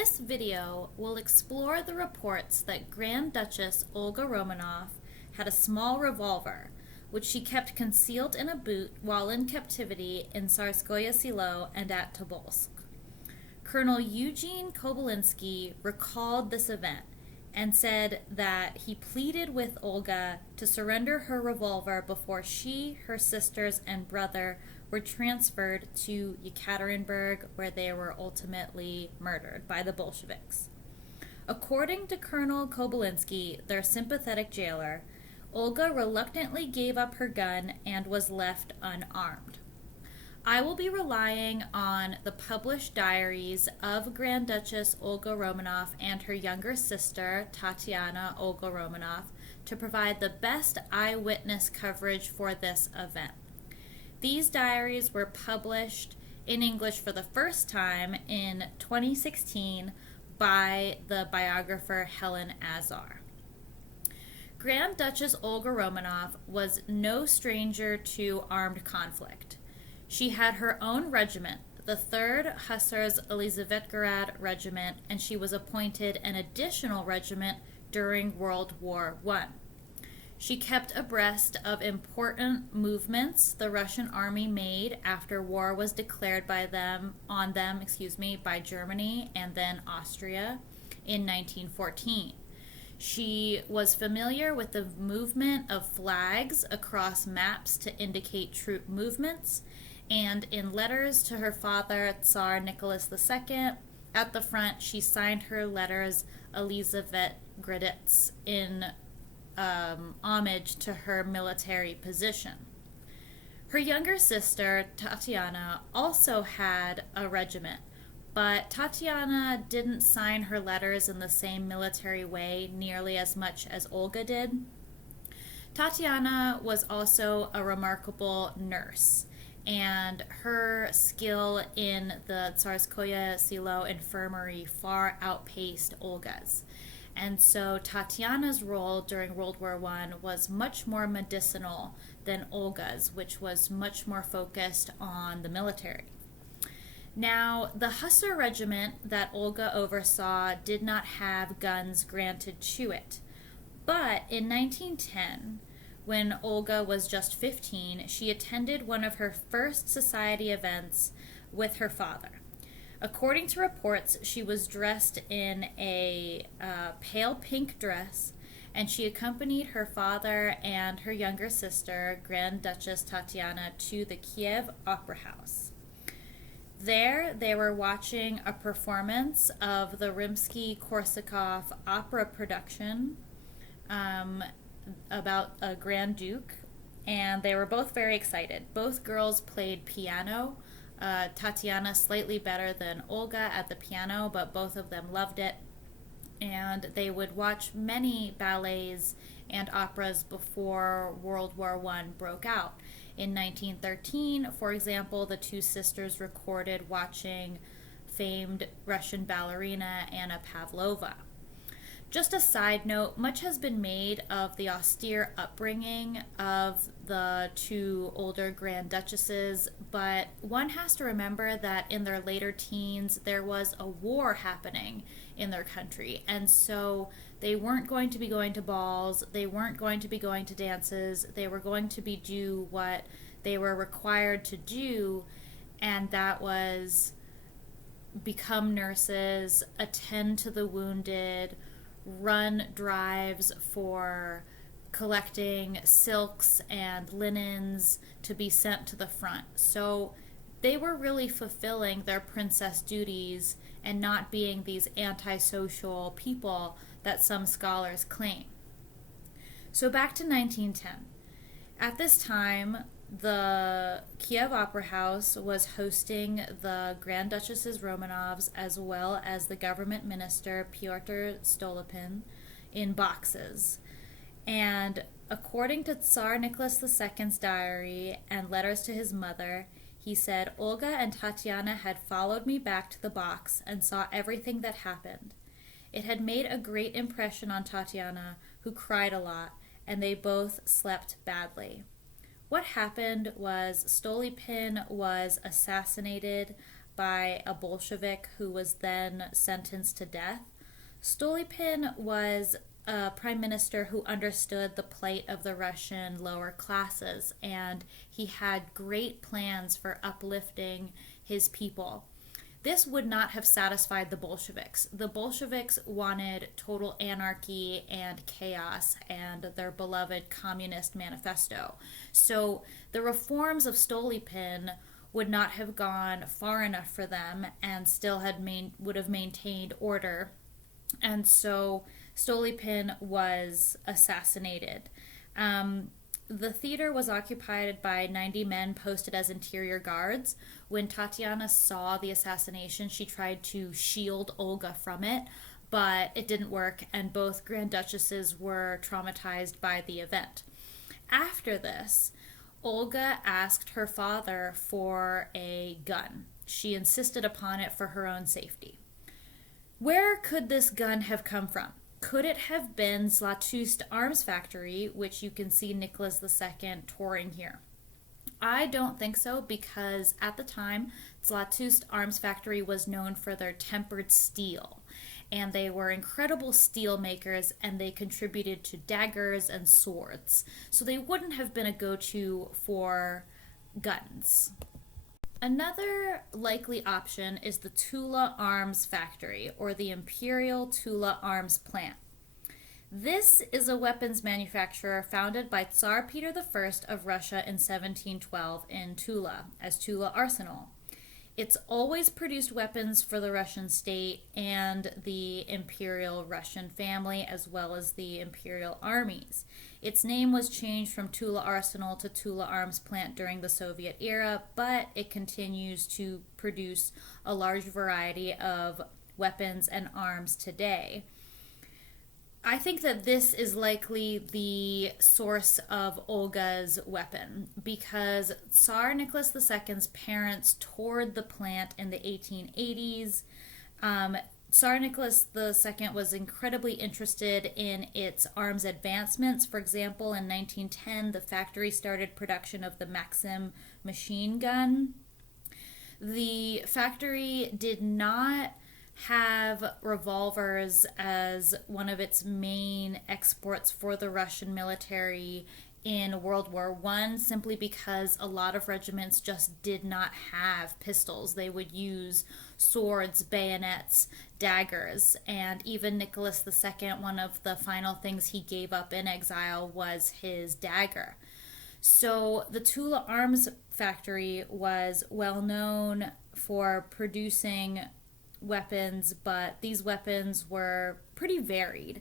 This video will explore the reports that Grand Duchess Olga Romanov had a small revolver, which she kept concealed in a boot while in captivity in Tsarskoye Selo and at Tobolsk. Colonel Eugene Kobylinski recalled this event and said that he pleaded with Olga to surrender her revolver before she, her sisters, and brother were transferred to Yekaterinburg, where they were ultimately murdered by the Bolsheviks. According to Colonel Kobylinski, their sympathetic jailer, Olga reluctantly gave up her gun and was left unarmed. I will be relying on the published diaries of Grand Duchess Olga Romanov and her younger sister, Tatiana Olga Romanov, to provide the best eyewitness coverage for this event. These diaries were published in English for the first time in 2016 by the biographer Helen Azar. Grand Duchess Olga Romanov was no stranger to armed conflict. She had her own regiment, the 3rd Hussars Elizabethgrad Regiment, and she was appointed an additional regiment during World War I. She kept abreast of important movements the Russian army made after war was declared by Germany and then Austria in 1914. She was familiar with the movement of flags across maps to indicate troop movements, and in letters to her father, Tsar Nicholas II, at the front she signed her letters Elizabeth Graditz in homage to her military position. Her younger sister, Tatiana, also had a regiment, but Tatiana didn't sign her letters in the same military way nearly as much as Olga did. Tatiana was also a remarkable nurse, and her skill in the Tsarskoye Selo infirmary far outpaced Olga's. And so Tatiana's role during World War I was much more medicinal than Olga's, which was much more focused on the military. Now, the Hussar regiment that Olga oversaw did not have guns granted to it. But in 1910, when Olga was just 15, she attended one of her first society events with her father. According to reports, she was dressed in a pale pink dress, and she accompanied her father and her younger sister, Grand Duchess Tatiana, to the Kiev Opera House. There, they were watching a performance of the Rimsky-Korsakov opera production about a Grand Duke, and they were both very excited. Both girls played piano. Tatiana slightly better than Olga at the piano, but both of them loved it. And they would watch many ballets and operas before World War I broke out. In 1913, for example, the two sisters recorded watching famed Russian ballerina Anna Pavlova. Just a side note, much has been made of the austere upbringing of the two older Grand Duchesses, but one has to remember that in their later teens, there was a war happening in their country, and so they weren't going to be going to balls, they weren't going to be going to dances, they were going to be do what they were required to do, and that was become nurses, attend to the wounded, run drives for collecting silks and linens to be sent to the front. So they were really fulfilling their princess duties and not being these antisocial people that some scholars claim. So back to 1910. At this time, the Kiev Opera House was hosting the Grand Duchesses Romanovs as well as the government minister Pyotr Stolypin in boxes. And according to Tsar Nicholas II's diary and letters to his mother, he said, "Olga and Tatiana had followed me back to the box and saw everything that happened. It had made a great impression on Tatiana, who cried a lot, and they both slept badly." What happened was Stolypin was assassinated by a Bolshevik who was then sentenced to death. Stolypin was a prime minister who understood the plight of the Russian lower classes, and he had great plans for uplifting his people. This would not have satisfied the Bolsheviks. The Bolsheviks wanted total anarchy and chaos and their beloved Communist Manifesto. So the reforms of Stolypin would not have gone far enough for them and still would have maintained order. And so Stolypin was assassinated. The theater was occupied by 90 men posted as interior guards. When Tatiana saw the assassination, she tried to shield Olga from it, but it didn't work, and both Grand Duchesses were traumatized by the event. After this, Olga asked her father for a gun. She insisted upon it for her own safety. Where could this gun have come from? Could it have been Zlatoust Arms Factory, which you can see Nicholas II touring here? I don't think so, because at the time, Zlatoust Arms Factory was known for their tempered steel, and they were incredible steel makers, and they contributed to daggers and swords. So they wouldn't have been a go-to for guns. Another likely option is the Tula Arms Factory, or the Imperial Tula Arms Plant. This is a weapons manufacturer founded by Tsar Peter I of Russia in 1712 in Tula, as Tula Arsenal. It's always produced weapons for the Russian state and the Imperial Russian family, as well as the Imperial armies. Its name was changed from Tula Arsenal to Tula Arms Plant during the Soviet era, but it continues to produce a large variety of weapons and arms today. I think that this is likely the source of Olga's weapon, because Tsar Nicholas II's parents toured the plant in the 1880s. Tsar Nicholas II was incredibly interested in its arms advancements. For example, in 1910, the factory started production of the Maxim machine gun. The factory did not have revolvers as one of its main exports for the Russian military in World War I, simply because a lot of regiments just did not have pistols. They would use swords, bayonets, daggers, and even Nicholas II, one of the final things he gave up in exile was his dagger. So the Tula Arms Factory was well known for producing weapons, but these weapons were pretty varied.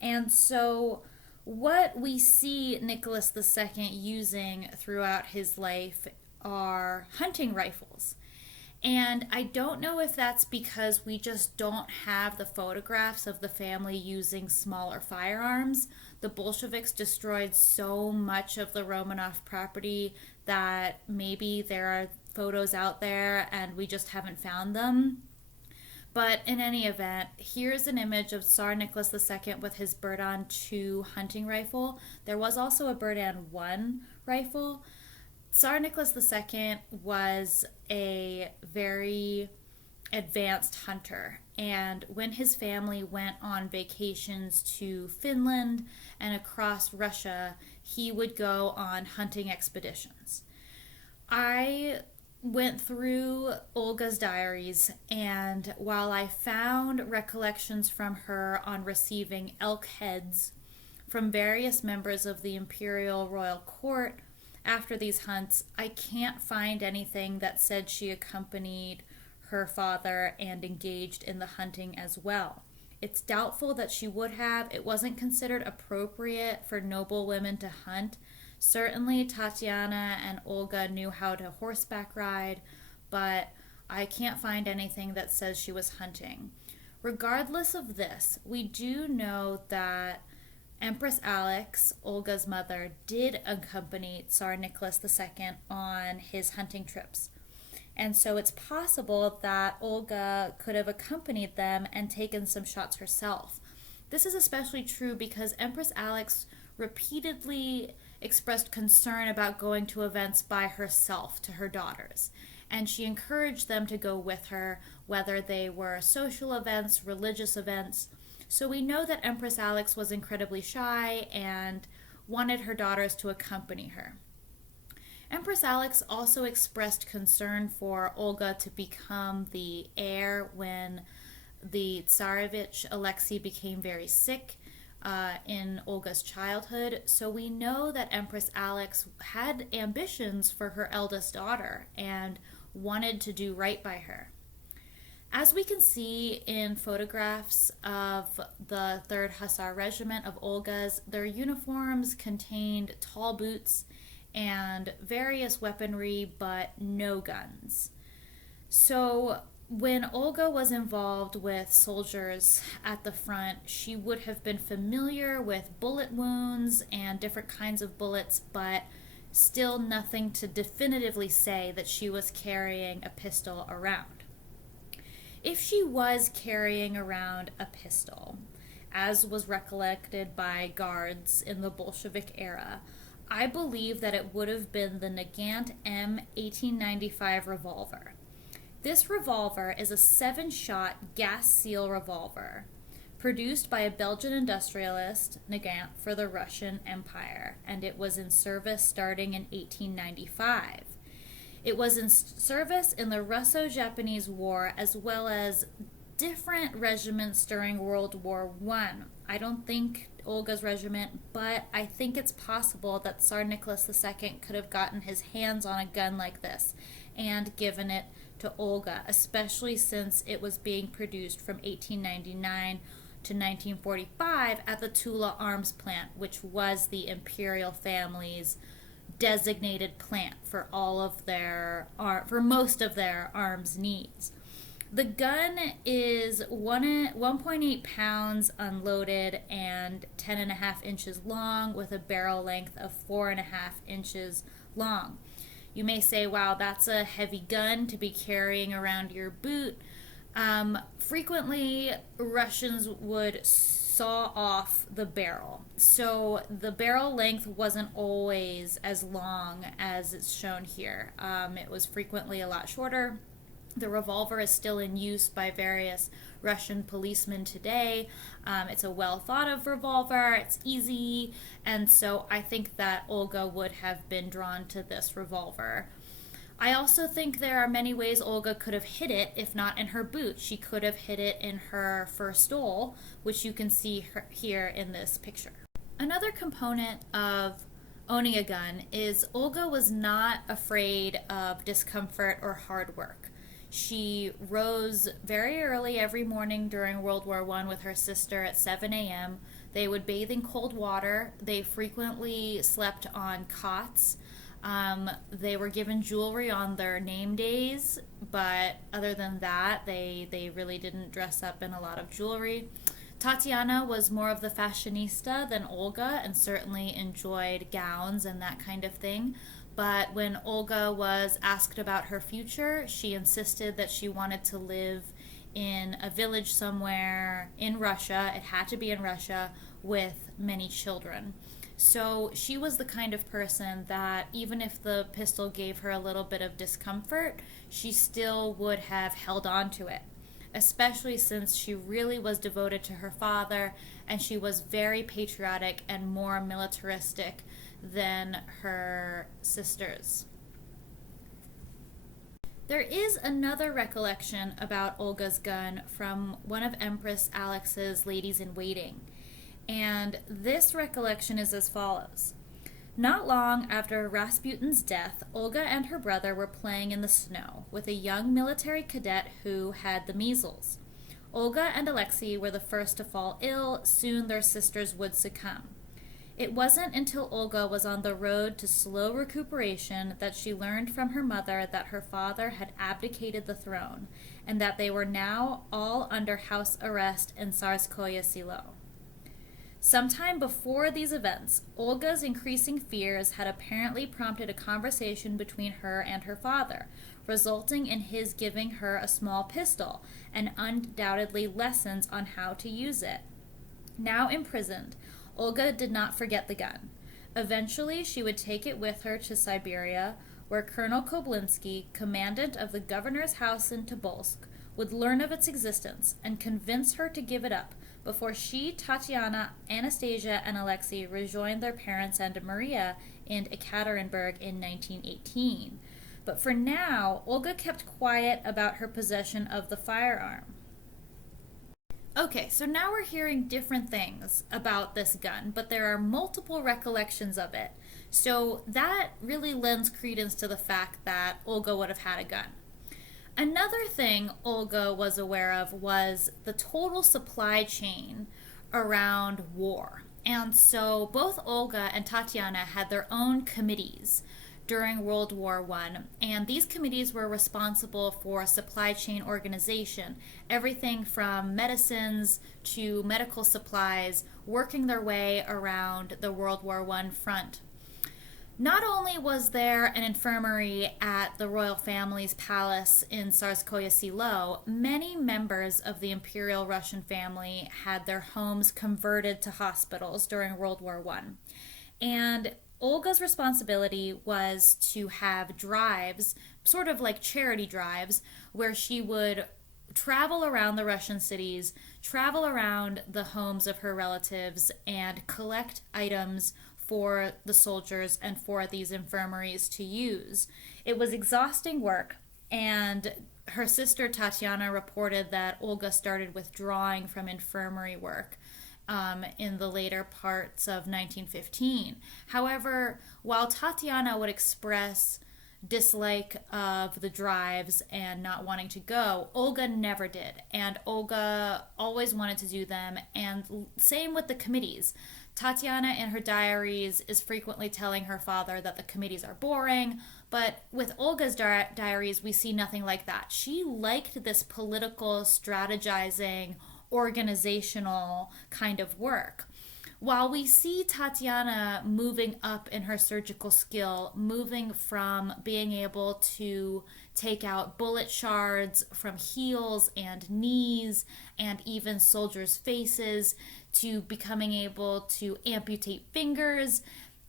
And so what we see Nicholas II using throughout his life are hunting rifles. And I don't know if that's because we just don't have the photographs of the family using smaller firearms. The Bolsheviks destroyed so much of the Romanov property that maybe there are photos out there and we just haven't found them. But in any event, here's an image of Tsar Nicholas II with his Berdan II hunting rifle. There was also a Berdan I rifle. Tsar Nicholas II was a very advanced hunter, and when his family went on vacations to Finland and across Russia, he would go on hunting expeditions. I went through Olga's diaries, and while I found recollections from her on receiving elk heads from various members of the imperial royal court after these hunts, I can't find anything that said she accompanied her father and engaged in the hunting as well. It's doubtful that she would have. It wasn't considered appropriate for noble women to hunt. Certainly Tatiana and Olga knew how to horseback ride, but I can't find anything that says she was hunting. Regardless of this, we do know that Empress Alex, Olga's mother, did accompany Tsar Nicholas II on his hunting trips. And so it's possible that Olga could have accompanied them and taken some shots herself. This is especially true because Empress Alex repeatedly expressed concern about going to events by herself to her daughters. and she encouraged them to go with her, whether they were social events, religious events. So we know that Empress Alex was incredibly shy and wanted her daughters to accompany her. Empress Alex also expressed concern for Olga to become the heir when the Tsarevich Alexei became very sick in Olga's childhood. So we know that Empress Alex had ambitions for her eldest daughter and wanted to do right by her. As we can see in photographs of the 3rd Hussar Regiment of Olga's, their uniforms contained tall boots and various weaponry, but no guns. So when Olga was involved with soldiers at the front, she would have been familiar with bullet wounds and different kinds of bullets, but still nothing to definitively say that she was carrying a pistol around. If she was carrying around a pistol, as was recollected by guards in the Bolshevik era, I believe that it would have been the Nagant M1895 revolver. This revolver is a 7-shot gas seal revolver produced by a Belgian industrialist, Nagant, for the Russian Empire, and it was in service starting in 1895. It was in service in the Russo-Japanese War as well as different regiments during World War I. I don't think Olga's regiment, but I think it's possible that Tsar Nicholas II could have gotten his hands on a gun like this and given it to Olga, especially since it was being produced from 1899 to 1945 at the Tula Arms Plant, which was the imperial family's designated plant for most of their arms needs. The gun is 1.8 pounds unloaded and 10.5 inches long, with a barrel length of 4.5 inches long. You may say, wow, that's a heavy gun to be carrying around your boot. Frequently, Russians would saw off the barrel. So the barrel length wasn't always as long as it's shown here. It was frequently a lot shorter. The revolver is still in use by various Russian policemen today. It's a well thought of revolver, it's easy, and so I think that Olga would have been drawn to this revolver. I also think there are many ways Olga could have hid it, if not in her boot. She could have hid it in her fur stole, which you can see here in this picture. Another component of owning a gun is Olga was not afraid of discomfort or hard work. She rose very early every morning during World War I with her sister at 7 a.m. They would bathe in cold water. They frequently slept on cots. They were given jewelry on their name days, but other than that, they really didn't dress up in a lot of jewelry. Tatiana was more of the fashionista than Olga and certainly enjoyed gowns and that kind of thing. But when Olga was asked about her future, she insisted that she wanted to live in a village somewhere in Russia. It had to be in Russia with many children. So she was the kind of person that even if the pistol gave her a little bit of discomfort, she still would have held on to it, especially since she really was devoted to her father and she was very patriotic and more militaristic than her sisters. There is another recollection about Olga's gun from one of Empress Alex's ladies-in-waiting, and this recollection is as follows. Not long after Rasputin's death, Olga and her brother were playing in the snow with a young military cadet who had the measles. Olga and Alexei were the first to fall ill. Soon their sisters would succumb. It wasn't until Olga was on the road to slow recuperation that she learned from her mother that her father had abdicated the throne and that they were now all under house arrest in Tsarskoye Selo. Sometime before these events, Olga's increasing fears had apparently prompted a conversation between her and her father, resulting in his giving her a small pistol and undoubtedly lessons on how to use it. Now imprisoned, Olga did not forget the gun. Eventually, she would take it with her to Siberia, where Colonel Koblinski, commandant of the governor's house in Tobolsk, would learn of its existence and convince her to give it up before she, Tatiana, Anastasia, and Alexei rejoined their parents and Maria in Ekaterinburg in 1918. But for now, Olga kept quiet about her possession of the firearm. Okay, so now we're hearing different things about this gun, but there are multiple recollections of it. So that really lends credence to the fact that Olga would have had a gun. Another thing Olga was aware of was the total supply chain around war. And so both Olga and Tatiana had their own committees during World War I, and these committees were responsible for supply chain organization, everything from medicines to medical supplies, working their way around the World War I front. Not only was there an infirmary at the royal family's palace in Tsarskoye Selo, many members of the Imperial Russian family had their homes converted to hospitals during World War I. And Olga's responsibility was to have drives, sort of like charity drives, where she would travel around the Russian cities, travel around the homes of her relatives, and collect items for the soldiers and for these infirmaries to use. It was exhausting work, and her sister Tatiana reported that Olga started withdrawing from infirmary work in the later parts of 1915. However, while Tatiana would express dislike of the drives and not wanting to go, Olga never did. And Olga always wanted to do them. And same with the committees. Tatiana in her diaries is frequently telling her father that the committees are boring, but with Olga's diaries, we see nothing like that. She liked this political, strategizing, organizational kind of work. While we see Tatiana moving up in her surgical skill, moving from being able to take out bullet shards from heels and knees and even soldiers' faces, to becoming able to amputate fingers,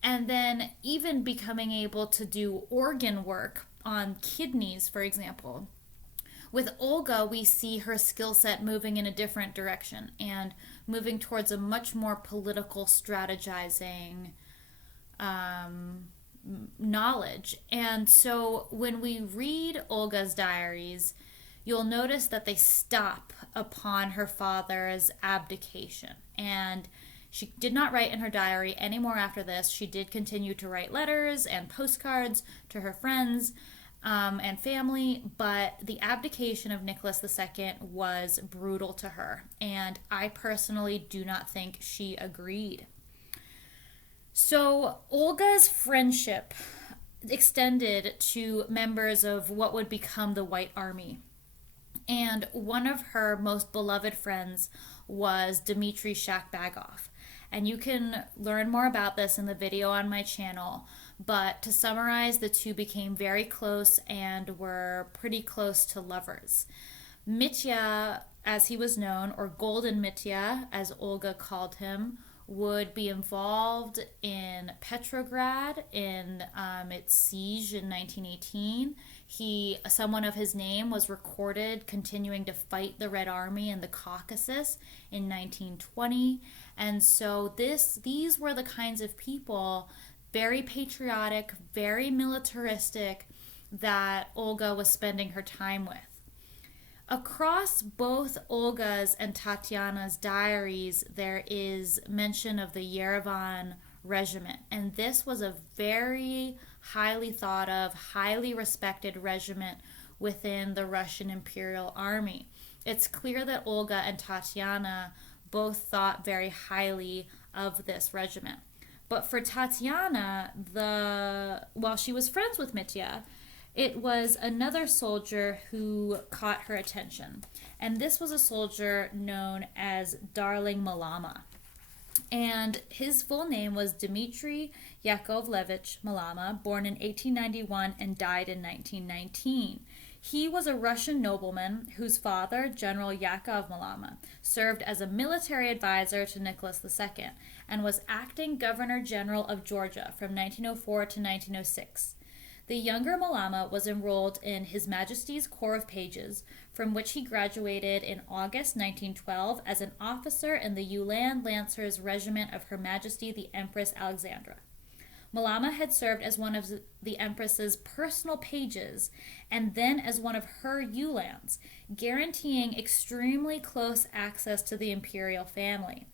and then even becoming able to do organ work on kidneys, for example. With Olga, we see her skill set moving in a different direction and moving towards a much more political strategizing knowledge. And so when we read Olga's diaries, you'll notice that they stop upon her father's abdication. And she did not write in her diary anymore after this. She did continue to write letters and postcards to her friends and family, but the abdication of Nicholas II was brutal to her, and I personally do not think she agreed. So Olga's friendship extended to members of what would become the White Army, and one of her most beloved friends was Dmitry Shakbagov. And you can learn more about this in the video on my channel. But to summarize, the two became very close and were pretty close to lovers. Mitya, as he was known, or Golden Mitya, as Olga called him, would be involved in Petrograd in its siege in 1918. Someone of his name was recorded continuing to fight the Red Army in the Caucasus in 1920. And so these were the kinds of people, very patriotic, very militaristic, that Olga was spending her time with. Across both Olga's and Tatiana's diaries, there is mention of the Yerevan regiment, and this was a very highly thought of, highly respected regiment within the Russian Imperial Army. It's clear that Olga and Tatiana both thought very highly of this regiment. But for Tatiana, while she was friends with Mitya, it was another soldier who caught her attention. And this was a soldier known as Darling Malama. And his full name was Dmitry Yakovlevich Malama, born in 1891 and died in 1919. He was a Russian nobleman whose father, General Yakov Malama, served as a military advisor to Nicholas II and was acting Governor General of Georgia from 1904 to 1906. The younger Malama was enrolled in His Majesty's Corps of Pages, from which he graduated in August 1912 as an officer in the Ulan Lancers Regiment of Her Majesty the Empress Alexandra. Malama had served as one of the Empress's personal pages and then as one of her Ulans, guaranteeing extremely close access to the imperial family.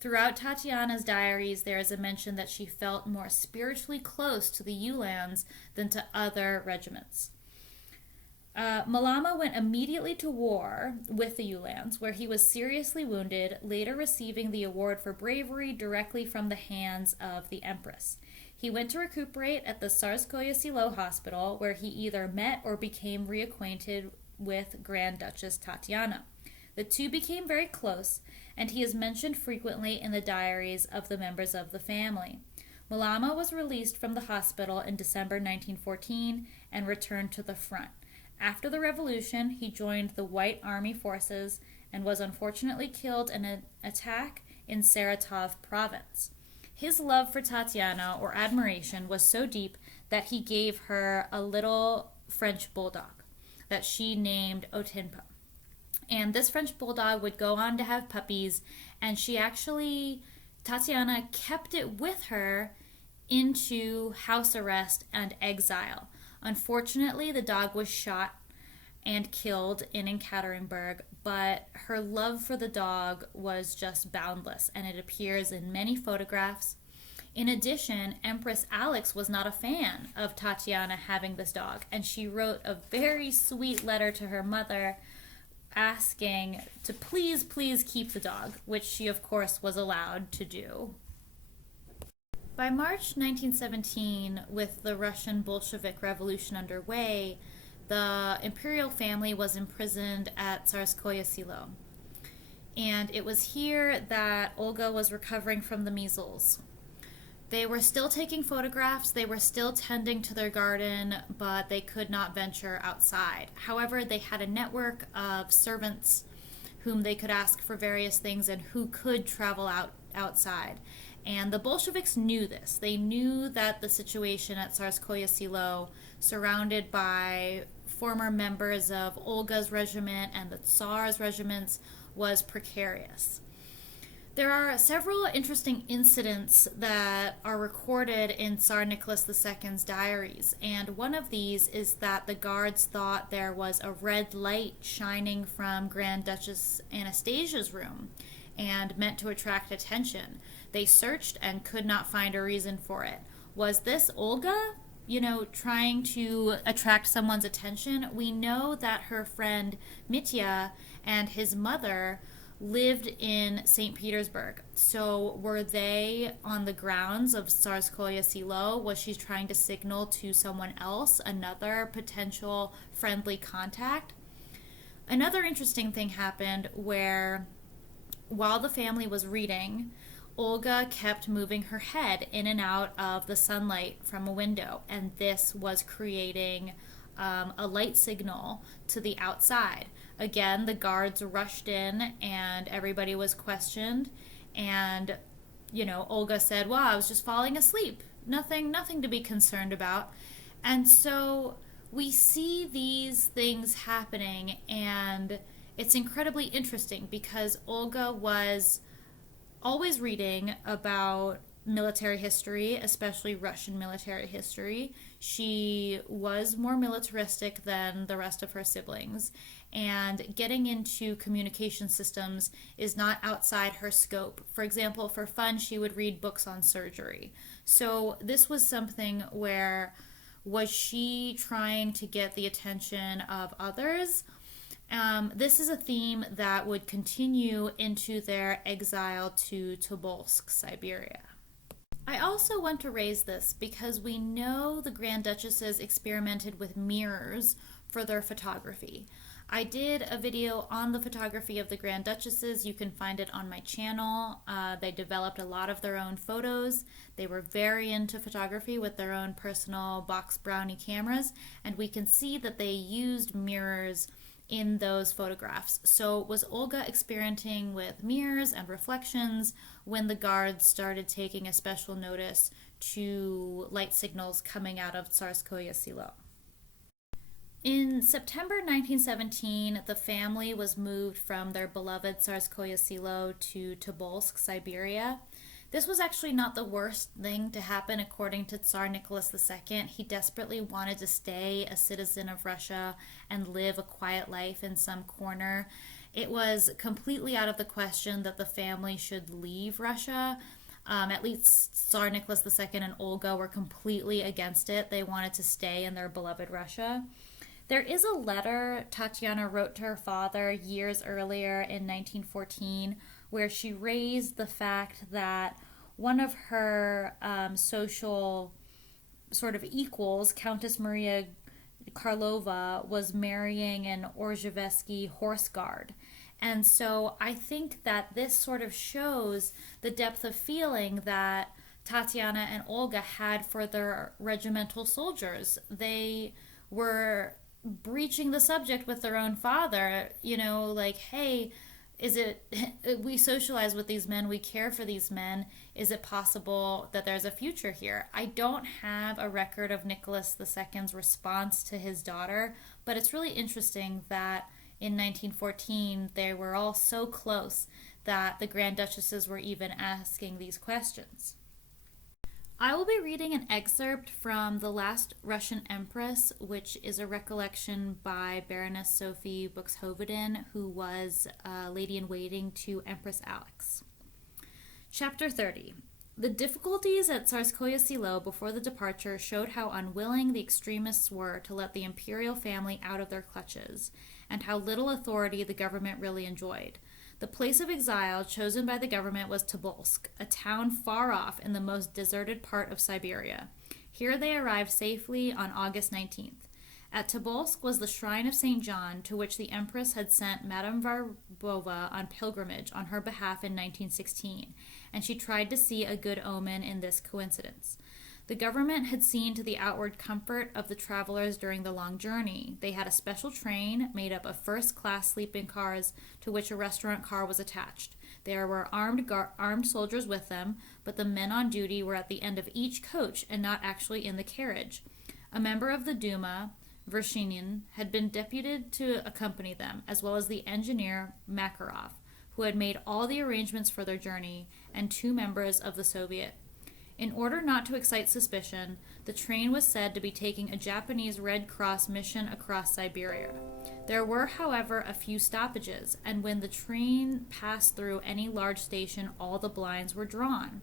Throughout Tatiana's diaries, there is a mention that she felt more spiritually close to the Ulans than to other regiments. Malama went immediately to war with the Ulans, where he was seriously wounded, later receiving the award for bravery directly from the hands of the Empress. He went to recuperate at the Tsarskoye Selo hospital, where he either met or became reacquainted with Grand Duchess Tatiana. The two became very close, and he is mentioned frequently in the diaries of the members of the family. Malama was released from the hospital in December 1914 and returned to the front. After the revolution, he joined the White Army forces and was unfortunately killed in an attack in Saratov province. His love for Tatiana, or admiration, was so deep that he gave her a little French bulldog that she named Otinpa. And this French bulldog would go on to have puppies, and Tatiana kept it with her into house arrest and exile. Unfortunately, the dog was shot and killed in Ekaterinburg, but her love for the dog was just boundless, and it appears in many photographs. In addition, Empress Alex was not a fan of Tatiana having this dog, and she wrote a very sweet letter to her mother asking to please keep the dog, which she of course was allowed to do. By March 1917, with the Russian Bolshevik Revolution underway, the imperial family was imprisoned at Tsarskoye Selo. And it was here that Olga was recovering from the measles. They were still taking photographs, they were still tending to their garden, but they could not venture outside. However, they had a network of servants whom they could ask for various things and who could travel outside. And the Bolsheviks knew this. They knew that the situation at Tsarskoye Selo, surrounded by former members of Olga's regiment and the Tsar's regiments, was precarious. There are several interesting incidents that are recorded in Tsar Nicholas II's diaries, and one of these is that the guards thought there was a red light shining from Grand Duchess Anastasia's room and meant to attract attention. They searched and could not find a reason for it. Was this Olga, trying to attract someone's attention? We know that her friend Mitya and his mother lived in St. Petersburg. So were they on the grounds of Tsarskoye Selo? Was she trying to signal to someone else, another potential friendly contact? Another interesting thing happened where, while the family was reading, Olga kept moving her head in and out of the sunlight from a window, and this was creating a light signal to the outside. Again, the guards rushed in and everybody was questioned, and Olga said, well, I was just falling asleep, nothing to be concerned about. And so we see these things happening, and it's incredibly interesting because Olga was always reading about military history, especially Russian military history. She was more militaristic than the rest of her siblings, and getting into communication systems is not outside her scope. For example, for fun, she would read books on surgery. So this was something where, was she trying to get the attention of others? This is a theme that would continue into their exile to Tobolsk, Siberia. I also want to raise this because we know the Grand Duchesses experimented with mirrors for their photography. I did a video on the photography of the Grand Duchesses. You can find it on my channel. They developed a lot of their own photos. They were very into photography with their own personal box brownie cameras, and we can see that they used mirrors in those photographs. So was Olga experimenting with mirrors and reflections when the guards started taking a special notice to light signals coming out of Tsarskoye Selo. In September 1917, the family was moved from their beloved Tsarskoye Selo to Tobolsk, Siberia. This was actually not the worst thing to happen according to Tsar Nicholas II. He desperately wanted to stay a citizen of Russia and live a quiet life in some corner. It was completely out of the question that the family should leave Russia. At least Tsar Nicholas II and Olga were completely against it. They wanted to stay in their beloved Russia. There is a letter Tatiana wrote to her father years earlier in 1914 where she raised the fact that one of her social sort of equals, Countess Maria Karlova, was marrying an Orzhevsky horse guard. And so I think that this sort of shows the depth of feeling that Tatiana and Olga had for their regimental soldiers. They were breaching the subject with their own father, like, hey, we socialize with these men, we care for these men, is it possible that there's a future here? I don't have a record of Nicholas II's response to his daughter, but it's really interesting that in 1914 they were all so close that the Grand Duchesses were even asking these questions. I will be reading an excerpt from The Last Russian Empress, which is a recollection by Baroness Sophie Buxhoveden, who was a lady-in-waiting to Empress Alex. Chapter 30. The difficulties at Tsarskoye Selo before the departure showed how unwilling the extremists were to let the imperial family out of their clutches, and how little authority the government really enjoyed. The place of exile chosen by the government was Tobolsk, a town far off in the most deserted part of Siberia. Here they arrived safely on August 19th. At Tobolsk was the shrine of St. John, to which the Empress had sent Madame Varbova on pilgrimage on her behalf in 1916, and she tried to see a good omen in this coincidence. The government had seen to the outward comfort of the travelers during the long journey. They had a special train made up of first-class sleeping cars to which a restaurant car was attached. There were armed soldiers with them, but the men on duty were at the end of each coach and not actually in the carriage. A member of the Duma, Vershinin, had been deputed to accompany them, as well as the engineer Makarov, who had made all the arrangements for their journey, and 2 members of the Soviet. In order not to excite suspicion, the train was said to be taking a Japanese Red Cross mission across Siberia. There were, however, a few stoppages, and when the train passed through any large station, all the blinds were drawn.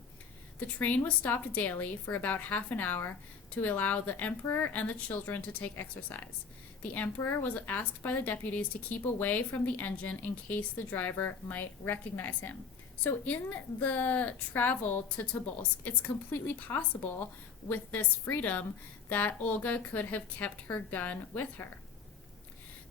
The train was stopped daily for about half an hour to allow the emperor and the children to take exercise. The emperor was asked by the deputies to keep away from the engine in case the driver might recognize him. So in the travel to Tobolsk, it's completely possible with this freedom that Olga could have kept her gun with her.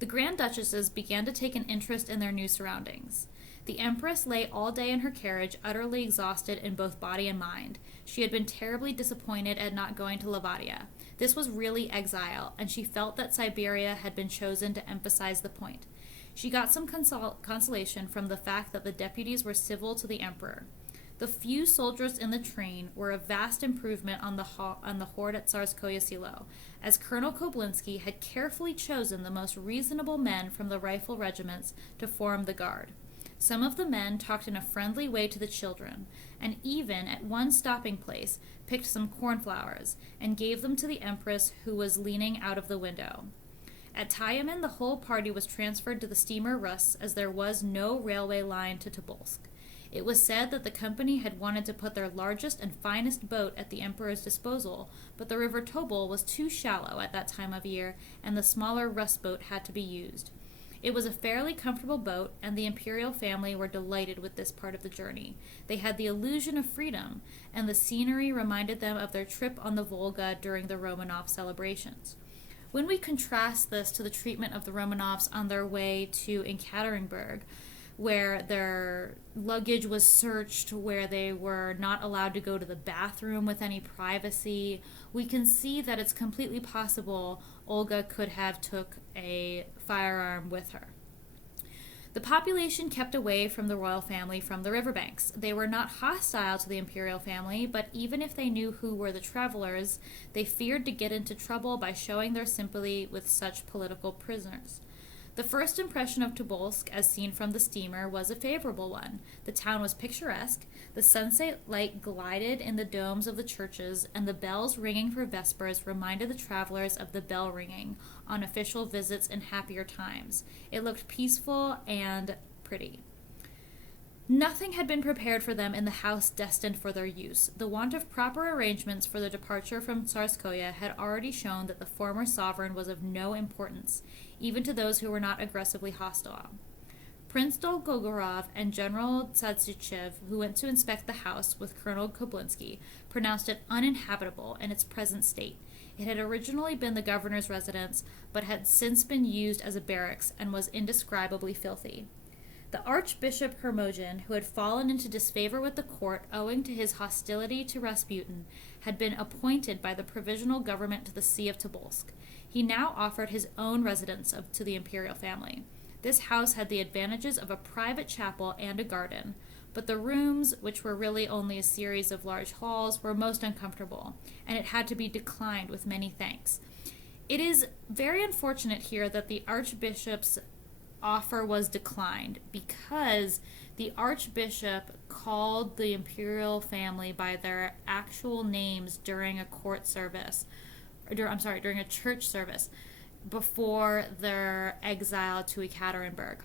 The Grand Duchesses began to take an interest in their new surroundings. The Empress lay all day in her carriage, utterly exhausted in both body and mind. She had been terribly disappointed at not going to Lavadia. This was really exile, and she felt that Siberia had been chosen to emphasize the point. She got some consolation from the fact that the deputies were civil to the emperor. The few soldiers in the train were a vast improvement on the horde at Tsarskoye Selo, as Colonel Koblinski had carefully chosen the most reasonable men from the rifle regiments to form the guard. Some of the men talked in a friendly way to the children, and even at one stopping place picked some cornflowers and gave them to the Empress, who was leaning out of the window. At Tyamin, the whole party was transferred to the steamer Rus, as there was no railway line to Tobolsk. It was said that the company had wanted to put their largest and finest boat at the emperor's disposal, but the river Tobol was too shallow at that time of year, and the smaller Rus boat had to be used. It was a fairly comfortable boat, and the imperial family were delighted with this part of the journey. They had the illusion of freedom, and the scenery reminded them of their trip on the Volga during the Romanov celebrations. When we contrast this to the treatment of the Romanovs on their way to Ekaterinburg, where their luggage was searched, where they were not allowed to go to the bathroom with any privacy, we can see that it's completely possible Olga could have took a firearm with her. The population kept away from the royal family from the riverbanks. They were not hostile to the imperial family, but even if they knew who were the travelers, they feared to get into trouble by showing their sympathy with such political prisoners. The first impression of Tobolsk, as seen from the steamer, was a favorable one. The town was picturesque, the sunset light glided in the domes of the churches, and the bells ringing for vespers reminded the travelers of the bell ringing on official visits in happier times. It looked peaceful and pretty. Nothing had been prepared for them in the house destined for their use. The want of proper arrangements for the departure from Tsarskoye had already shown that the former sovereign was of no importance, even to those who were not aggressively hostile. Prince Dolgorov and General Tsadshichev, who went to inspect the house with Colonel Koblinski, pronounced it uninhabitable in its present state. It had originally been the governor's residence, but had since been used as a barracks and was indescribably filthy. The Archbishop Hermogen, who had fallen into disfavor with the court owing to his hostility to Rasputin, had been appointed by the provisional government to the See of Tobolsk. He now offered his own residence to the imperial family. This house had the advantages of a private chapel and a garden, but the rooms, which were really only a series of large halls, were most uncomfortable, and it had to be declined with many thanks. It is very unfortunate here that the Archbishop's offer was declined because the Archbishop called the imperial family by their actual names during a court service, during a church service before their exile to Ekaterinburg.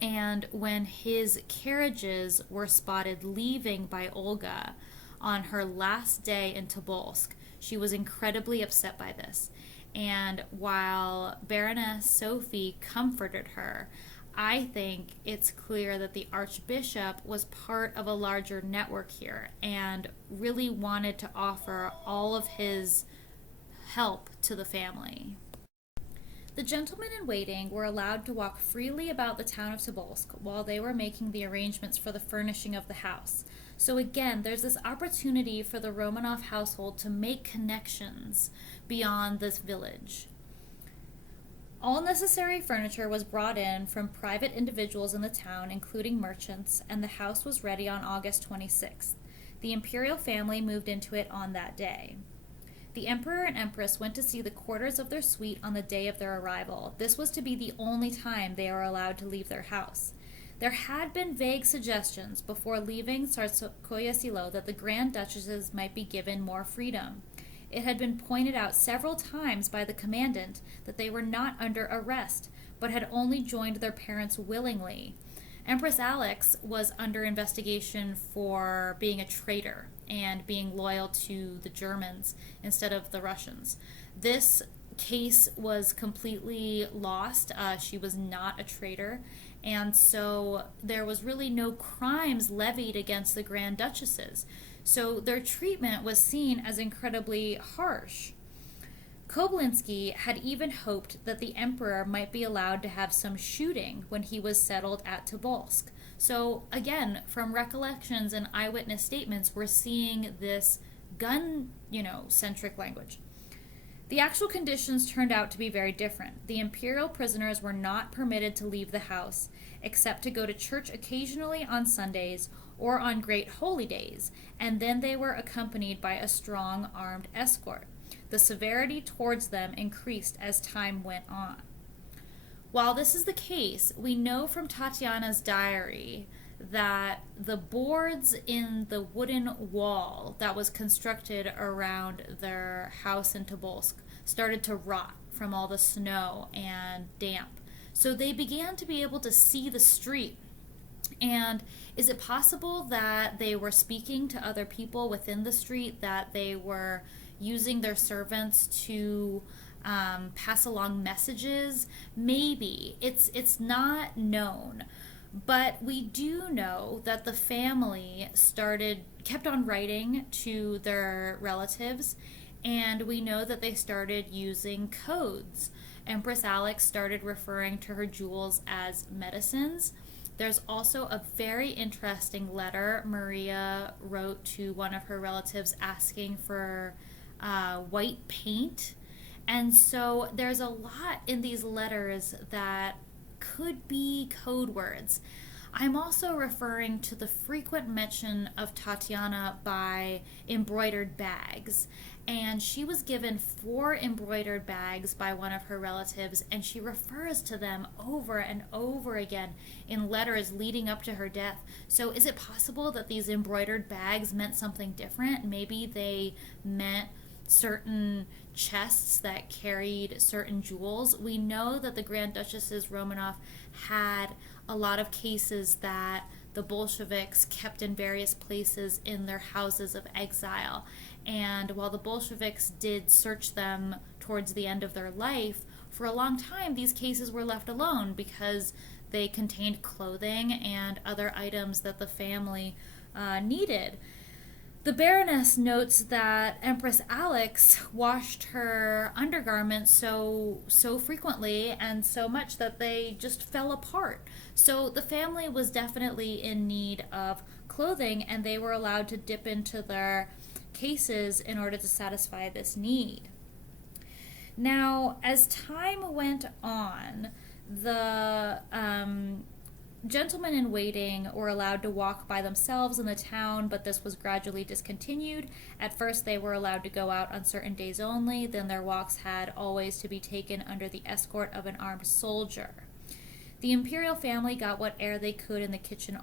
And when his carriages were spotted leaving by Olga on her last day in Tobolsk, she was incredibly upset by this. And while Baroness Sophie comforted her, I think it's clear that the Archbishop was part of a larger network here and really wanted to offer all of his help to the family. The gentlemen in waiting were allowed to walk freely about the town of Tobolsk while they were making the arrangements for the furnishing of the house. So again, there's this opportunity for the Romanov household to make connections beyond this village. All necessary furniture was brought in from private individuals in the town, including merchants, and the house was ready on August 26th. The imperial family moved into it on that day. The emperor and empress went to see the quarters of their suite on the day of their arrival. This was to be the only time they were allowed to leave their house. There had been vague suggestions before leaving Tsarskoye Selo that the Grand Duchesses might be given more freedom. It had been pointed out several times by the commandant that they were not under arrest, but had only joined their parents willingly. Empress Alex was under investigation for being a traitor and being loyal to the Germans instead of the Russians. This case was completely lost. She was not a traitor, and so there was really no crimes levied against the Grand Duchesses. So their treatment was seen as incredibly harsh. Koblinski had even hoped that the emperor might be allowed to have some shooting when he was settled at Tobolsk. So again, from recollections and eyewitness statements, we're seeing this gun-centric language. The actual conditions turned out to be very different. The imperial prisoners were not permitted to leave the house, except to go to church occasionally on Sundays or on great holy days, and then they were accompanied by a strong armed escort. The severity towards them increased as time went on. While this is the case, we know from Tatiana's diary that the boards in the wooden wall that was constructed around their house in Tobolsk started to rot from all the snow and damp. So they began to be able to see the street. And is it possible that they were speaking to other people within the street, that they were using their servants to pass along messages? Maybe. It's not known. But we do know that the family kept on writing to their relatives, and we know that they started using codes. Empress Alex started referring to her jewels as medicines. There's also a very interesting letter Maria wrote to one of her relatives asking for white paint. And so there's a lot in these letters that could be code words. I'm also referring to the frequent mention of Tatiana by embroidered bags. And she was given 4 embroidered bags by one of her relatives, and she refers to them over and over again in letters leading up to her death. So is it possible that these embroidered bags meant something different? Maybe they meant certain chests that carried certain jewels. We know that the Grand Duchesses Romanov had a lot of cases that the Bolsheviks kept in various places in their houses of exile. And while the Bolsheviks did search them towards the end of their life, for a long time these cases were left alone because they contained clothing and other items that the family needed. The Baroness notes that Empress Alex washed her undergarments so frequently and so much that they just fell apart. So the family was definitely in need of clothing, and they were allowed to dip into their cases in order to satisfy this need. Now, as time went on, the gentlemen in waiting were allowed to walk by themselves in the town, but this was gradually discontinued. At first, they were allowed to go out on certain days only, then their walks had always to be taken under the escort of an armed soldier. The imperial family got what air they could in the kitchen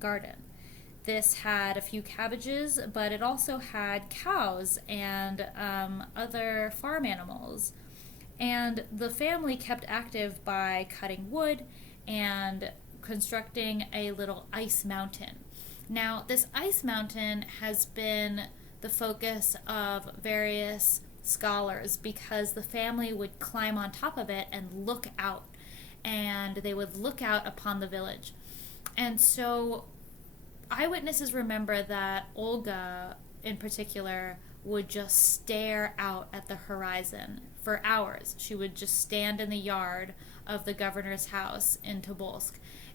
garden. This had a few cabbages, but it also had cows and other farm animals. And the family kept active by cutting wood and constructing a little ice mountain. Now, this ice mountain has been the focus of various scholars because the family would climb on top of it and look out, and they would look out upon the village. And so eyewitnesses remember that Olga, in particular, would just stare out at the horizon for hours. She would just stand in the yard of the governor's house in Tobolsk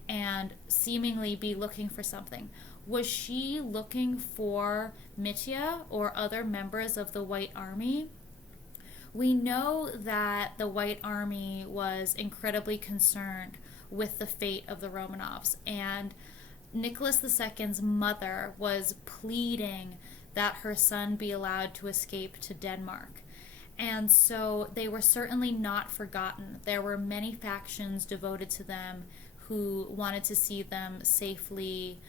and seemingly be looking for something. Was she looking for Mitya or other members of the White Army? We know that the White Army was incredibly concerned with the fate of the Romanovs, and Nicholas II's mother was pleading that her son be allowed to escape to Denmark. And so they were certainly not forgotten. There were many factions devoted to them who wanted to see them safely,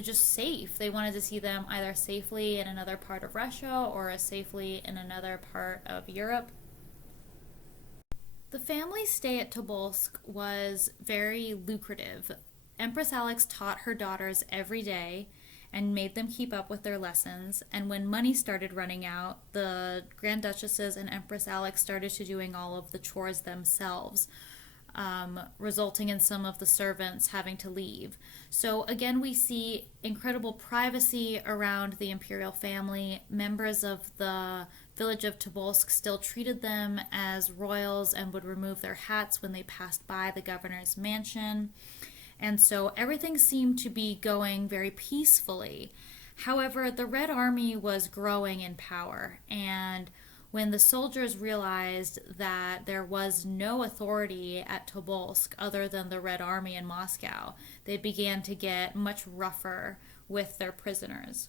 just safe. They wanted to see them either safely in another part of Russia or safely in another part of Europe. The family's stay at Tobolsk was very lucrative. Empress Alex taught her daughters every day and made them keep up with their lessons. And when money started running out, the Grand Duchesses and Empress Alex started to doing all of the chores themselves, resulting in some of the servants having to leave. So again, we see incredible privacy around the imperial family. Members of the village of Tobolsk still treated them as royals and would remove their hats when they passed by the governor's mansion. And so everything seemed to be going very peacefully. However, the Red Army was growing in power, and when the soldiers realized that there was no authority at Tobolsk other than the Red Army in Moscow, they began to get much rougher with their prisoners.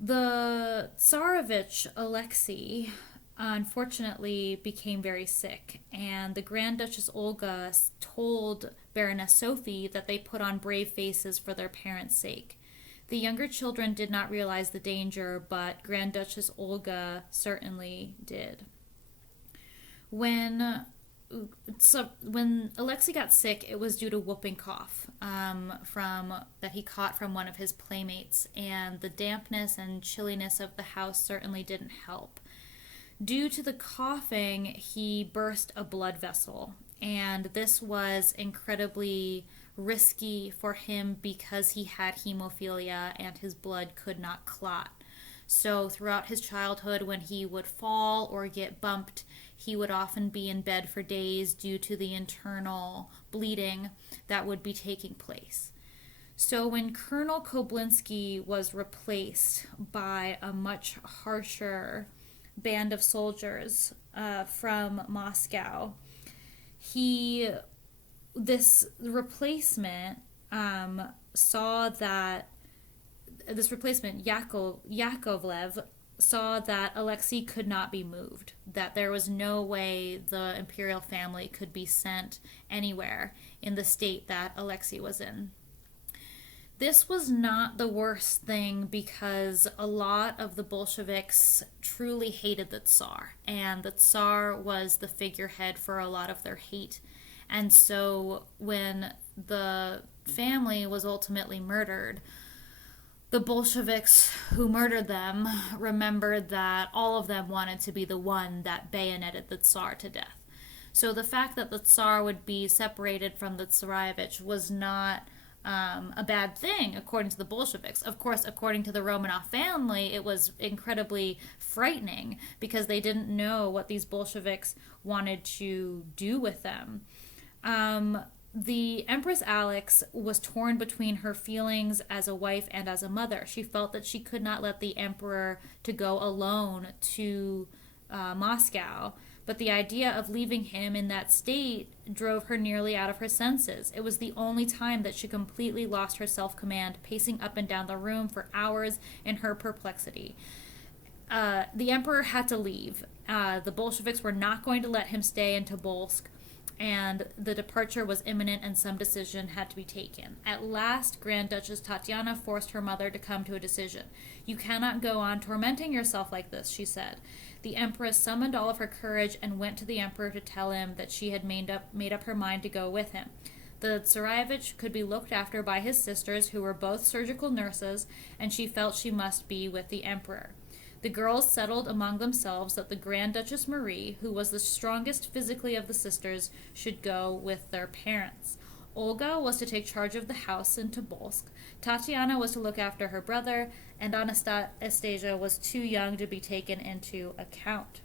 The Tsarevich Alexei unfortunately became very sick, and the Grand Duchess Olga told Baroness Sophie that they put on brave faces for their parents' sake. The younger children did not realize the danger, but Grand Duchess Olga certainly did. When Alexei got sick, it was due to whooping cough that he caught from one of his playmates, and the dampness and chilliness of the house certainly didn't help. Due to the coughing, he burst a blood vessel, and this was incredibly risky for him because he had hemophilia and his blood could not clot. So throughout his childhood, when he would fall or get bumped, he would often be in bed for days due to the internal bleeding that would be taking place. So when Colonel Koblinski was replaced by a much harsher band of soldiers from Moscow, he this replacement saw that this replacement Yakovlev saw that Alexei could not be moved, that there was no way the imperial family could be sent anywhere in the state that Alexei was in. This was not the worst thing, because a lot of the Bolsheviks truly hated the Tsar, and the Tsar was the figurehead for a lot of their hate. And so when the family was ultimately murdered, the Bolsheviks who murdered them remembered that all of them wanted to be the one that bayoneted the Tsar to death. So the fact that the Tsar would be separated from the Tsarevich was not a bad thing, according to the Bolsheviks. Of course, according to the Romanov family, it was incredibly frightening, because they didn't know what these Bolsheviks wanted to do with them. The Empress Alex was torn between her feelings as a wife and as a mother. She felt that she could not let the emperor to go alone to Moscow, but the idea of leaving him in that state drove her nearly out of her senses. It was the only time that she completely lost her self-command, pacing up and down the room for hours in her perplexity. The emperor had to leave. The Bolsheviks were not going to let him stay in Tobolsk, and the departure was imminent, and some decision had to be taken. At last, Grand Duchess Tatiana forced her mother to come to a decision. "You cannot go on tormenting yourself like this," she said. The empress summoned all of her courage and went to the emperor to tell him that she had made up her mind to go with him. The Tsarevich could be looked after by his sisters, who were both surgical nurses, and she felt she must be with the emperor. The girls settled among themselves that the Grand Duchess Marie, who was the strongest physically of the sisters, should go with their parents. Olga was to take charge of the house in Tobolsk. Tatiana was to look after her brother, and Anastasia was too young to be taken into account.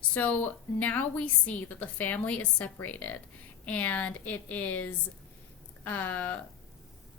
So now we see that the family is separated, and it is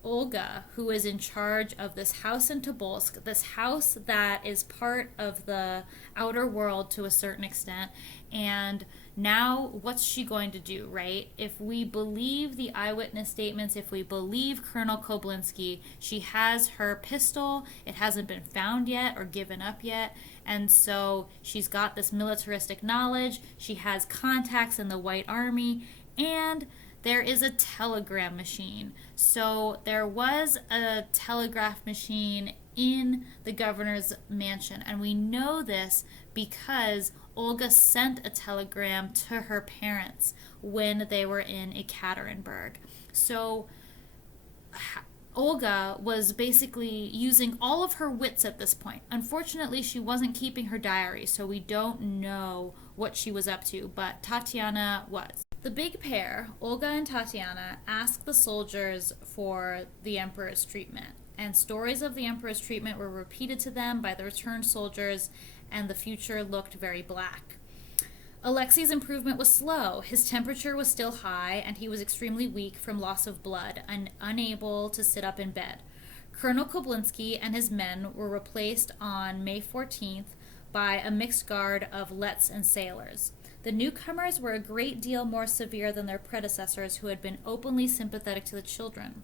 Olga who is in charge of this house in Tobolsk, this house that is part of the outer world to a certain extent. And now what's she going to do, right? If we believe the eyewitness statements, if we believe Colonel Koblinski, she has her pistol. It hasn't been found yet or given up yet. And so she's got this militaristic knowledge. She has contacts in the White Army, and there is a telegram machine. So there was a telegraph machine in the governor's mansion, and we know this because Olga sent a telegram to her parents when they were in Ekaterinburg. So Olga was basically using all of her wits at this point. Unfortunately, she wasn't keeping her diary, so we don't know what she was up to, but Tatiana was. The big pair, Olga and Tatiana, asked the soldiers for the emperor's treatment, and stories of the emperor's treatment were repeated to them by the returned soldiers, and the future looked very black. Alexei's improvement was slow. His temperature was still high, and he was extremely weak from loss of blood and unable to sit up in bed. Colonel Koblinski and his men were replaced on May 14th by a mixed guard of Lets and sailors. The newcomers were a great deal more severe than their predecessors, who had been openly sympathetic to the children.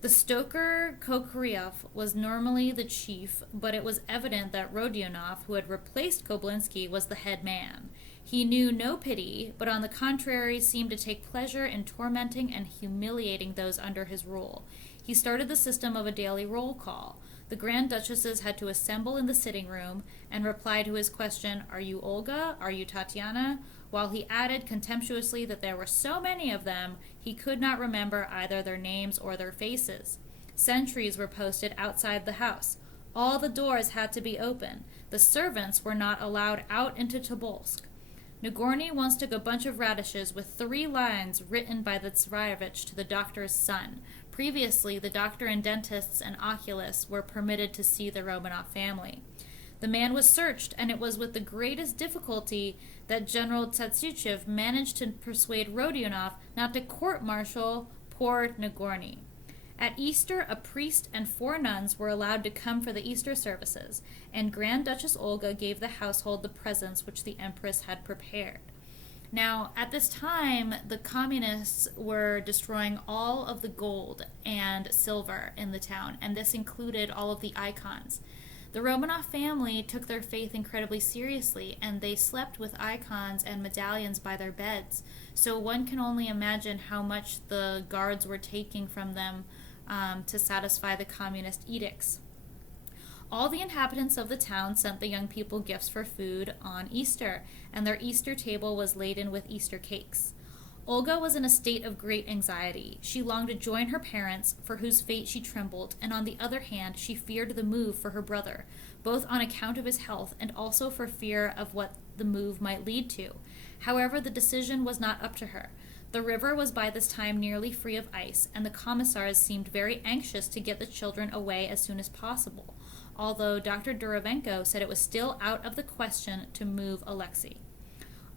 The stoker Kokoryov was normally the chief, but it was evident that Rodionov, who had replaced Koblinski, was the head man. He knew no pity, but on the contrary seemed to take pleasure in tormenting and humiliating those under his rule. He started the system of a daily roll call. The Grand Duchesses had to assemble in the sitting room and reply to his question, "Are you Olga? Are you Tatiana?" While he added contemptuously that there were so many of them, he could not remember either their names or their faces. Sentries were posted outside the house. All the doors had to be open. The servants were not allowed out into Tobolsk. Nagorny once took a bunch of radishes with 3 lines written by the Tsarevich to the doctor's son. Previously, the doctor and dentists and oculists were permitted to see the Romanov family. The man was searched, and it was with the greatest difficulty that General Tsarskoye managed to persuade Rodionov not to court-martial poor Nagorny. At Easter, a priest and 4 nuns were allowed to come for the Easter services, and Grand Duchess Olga gave the household the presents which the Empress had prepared. Now, at this time, the communists were destroying all of the gold and silver in the town, and this included all of the icons. The Romanov family took their faith incredibly seriously, and they slept with icons and medallions by their beds. So one can only imagine how much the guards were taking from them to satisfy the communist edicts. All the inhabitants of the town sent the young people gifts for food on Easter, and their Easter table was laden with Easter cakes. Olga was in a state of great anxiety. She longed to join her parents, for whose fate she trembled, and on the other hand, she feared the move for her brother, both on account of his health and also for fear of what the move might lead to. However, the decision was not up to her. The river was by this time nearly free of ice, and the commissars seemed very anxious to get the children away as soon as possible, although Dr. Durovenko said it was still out of the question to move Alexei.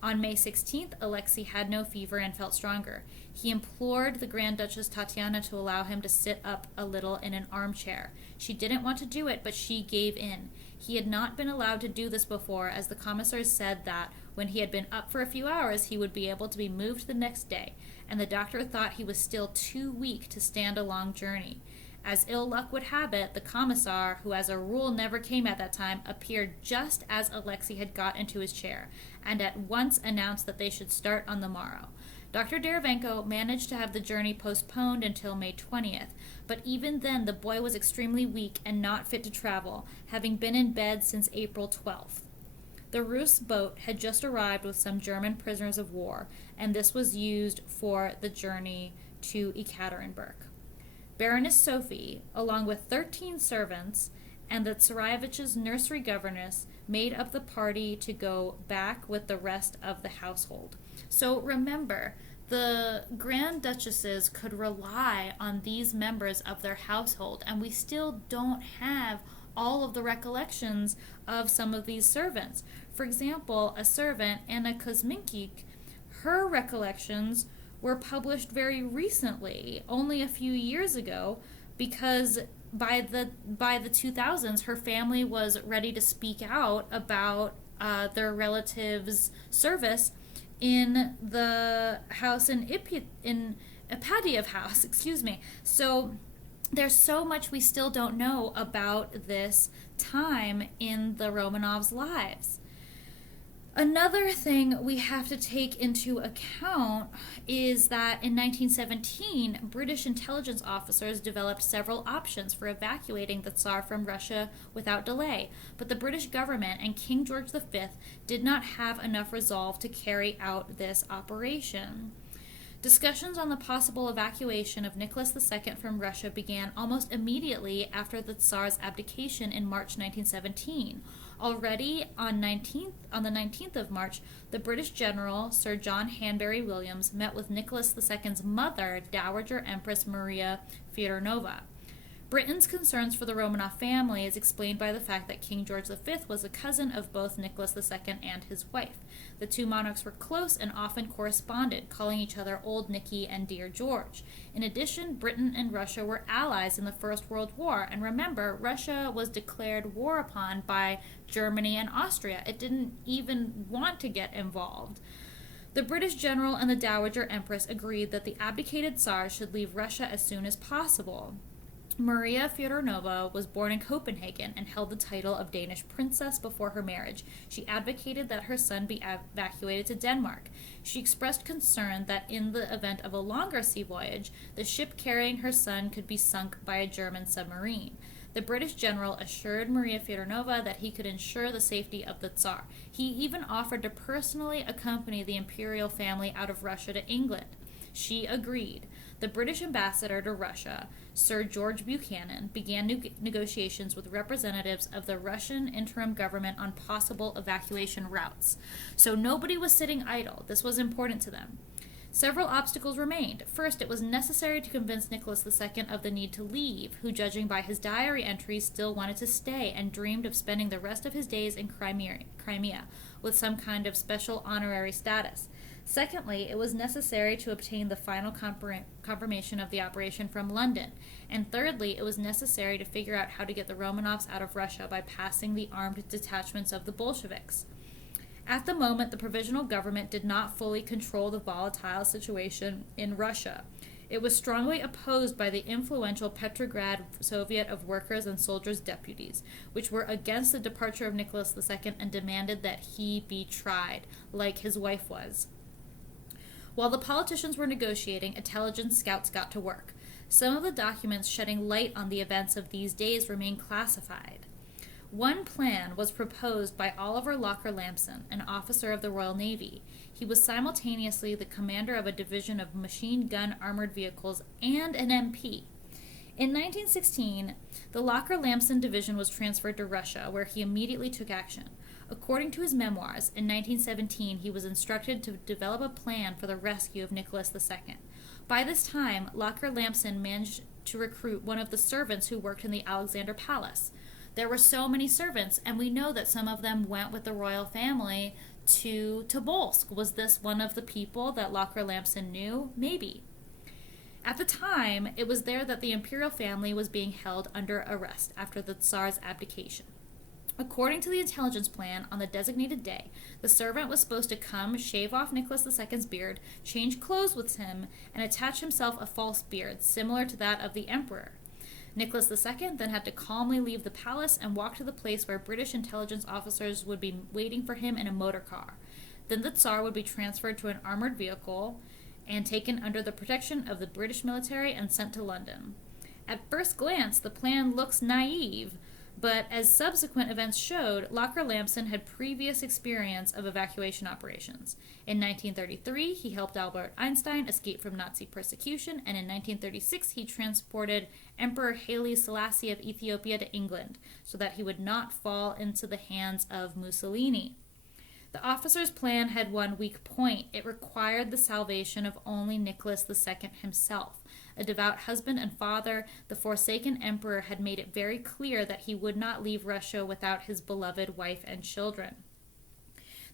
On May 16th, Alexei had no fever and felt stronger. He implored the Grand Duchess Tatiana to allow him to sit up a little in an armchair. She didn't want to do it, but she gave in. He had not been allowed to do this before, as the commissars said that when he had been up for a few hours, he would be able to be moved the next day, and the doctor thought he was still too weak to stand a long journey. As ill luck would have it, the commissar, who as a rule never came at that time, appeared just as Alexei had got into his chair, and at once announced that they should start on the morrow. Dr. Derivenko managed to have the journey postponed until May 20th, but even then the boy was extremely weak and not fit to travel, having been in bed since April 12th. The Rus boat had just arrived with some German prisoners of war, and this was used for the journey to Ekaterinburg. Baroness Sophie, along with 13 servants and the Tsarevich's nursery governess, made up the party to go back with the rest of the household. So remember, the Grand Duchesses could rely on these members of their household, and we still don't have all of the recollections of some of these servants. For example, a servant, Anna Kuzminkik, her recollections were published very recently, only a few years ago, because by the 2000s, her family was ready to speak out about their relatives' service in the house in Ipadiev house, excuse me. So there's so much we still don't know about this time in the Romanovs' lives. Another thing we have to take into account is that in 1917, British intelligence officers developed several options for evacuating the Tsar from Russia without delay, but the British government and King George V did not have enough resolve to carry out this operation. Discussions on the possible evacuation of Nicholas II from Russia began almost immediately after the Tsar's abdication in March 1917. Already on the 19th of March, the British general, Sir John Hanbury Williams, met with Nicholas II's mother, Dowager Empress Maria Feodorova. Britain's concerns for the Romanov family is explained by the fact that King George V was a cousin of both Nicholas II and his wife. The two monarchs were close and often corresponded, calling each other Old Nicky and Dear George. In addition, Britain and Russia were allies in the First World War, and remember, Russia was declared war upon by Germany and Austria. It didn't even want to get involved. The British general and the Dowager Empress agreed that the abdicated Tsar should leave Russia as soon as possible. Maria Feodorova was born in Copenhagen and held the title of Danish princess before her marriage. She advocated that her son be evacuated to Denmark. She expressed concern that in the event of a longer sea voyage, the ship carrying her son could be sunk by a German submarine. The British general assured Maria Feodorova that he could ensure the safety of the Tsar. He even offered to personally accompany the imperial family out of Russia to England. She agreed. The British ambassador to Russia, Sir George Buchanan, began negotiations with representatives of the Russian interim government on possible evacuation routes. So nobody was sitting idle. This was important to them. Several obstacles remained. First, it was necessary to convince Nicholas II of the need to leave, who, judging by his diary entries, still wanted to stay and dreamed of spending the rest of his days in Crimea with some kind of special honorary status. Secondly, it was necessary to obtain the final confirmation of the operation from London. And thirdly, it was necessary to figure out how to get the Romanovs out of Russia by passing the armed detachments of the Bolsheviks. At the moment, the provisional government did not fully control the volatile situation in Russia. It was strongly opposed by the influential Petrograd Soviet of Workers' and Soldiers' Deputies, which were against the departure of Nicholas II and demanded that he be tried, like his wife was. While the politicians were negotiating, intelligence scouts got to work. Some of the documents shedding light on the events of these days remain classified. One plan was proposed by Oliver Locker-Lamson, an officer of the Royal Navy. He was simultaneously the commander of a division of machine gun armored vehicles and an MP. In 1916, the Locker-Lamson division was transferred to Russia, where he immediately took action. According to his memoirs, in 1917 he was instructed to develop a plan for the rescue of Nicholas II. By this time, Locker-Lamson managed to recruit one of the servants who worked in the Alexander Palace. There were so many servants, and we know that some of them went with the royal family to Tobolsk. Was this one of the people that Locker-Lamson knew? Maybe. At the time, it was there that the imperial family was being held under arrest after the Tsar's abdication. According to the intelligence plan, on the designated day, the servant was supposed to come, shave off Nicholas II's beard, change clothes with him, and attach himself a false beard, similar to that of the emperor. Nicholas II then had to calmly leave the palace and walk to the place where British intelligence officers would be waiting for him in a motor car. Then the Tsar would be transferred to an armored vehicle and taken under the protection of the British military and sent to London. At first glance, the plan looks naive, but as subsequent events showed, Locker-Lamson had previous experience of evacuation operations. In 1933, he helped Albert Einstein escape from Nazi persecution, and in 1936 he transported Emperor Haile Selassie of Ethiopia to England so that he would not fall into the hands of Mussolini. The officer's plan had one weak point. It required the salvation of only Nicholas II himself. A devout husband and father, the Forsaken Emperor had made it very clear that he would not leave Russia without his beloved wife and children.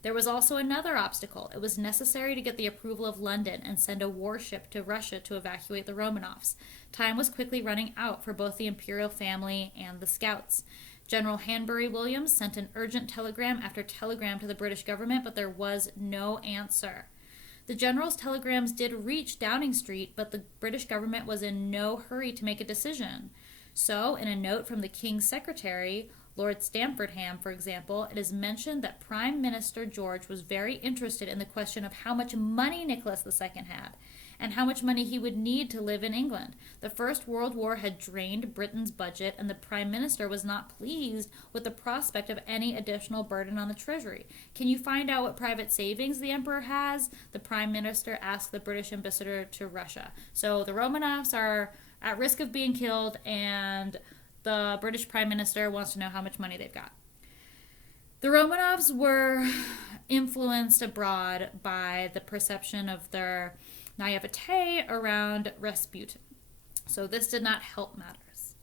There was also another obstacle. It was necessary to get the approval of London and send a warship to Russia to evacuate the Romanovs. Time was quickly running out for both the imperial family and the scouts. General Hanbury Williams sent an urgent telegram after telegram to the British government, but there was no answer. The general's telegrams did reach Downing Street, but the British government was in no hurry to make a decision. So, in a note from the King's secretary, Lord Stamfordham, for example, it is mentioned that Prime Minister George was very interested in the question of how much money Nicholas II had, and how much money he would need to live in England. The First World War had drained Britain's budget, and the Prime Minister was not pleased with the prospect of any additional burden on the Treasury. Can you find out what private savings the Emperor has? The Prime Minister asked the British ambassador to Russia. So the Romanovs are at risk of being killed, and the British Prime Minister wants to know how much money they've got. The Romanovs were influenced abroad by the perception of their naivete around Rasputin. So this did not help matters.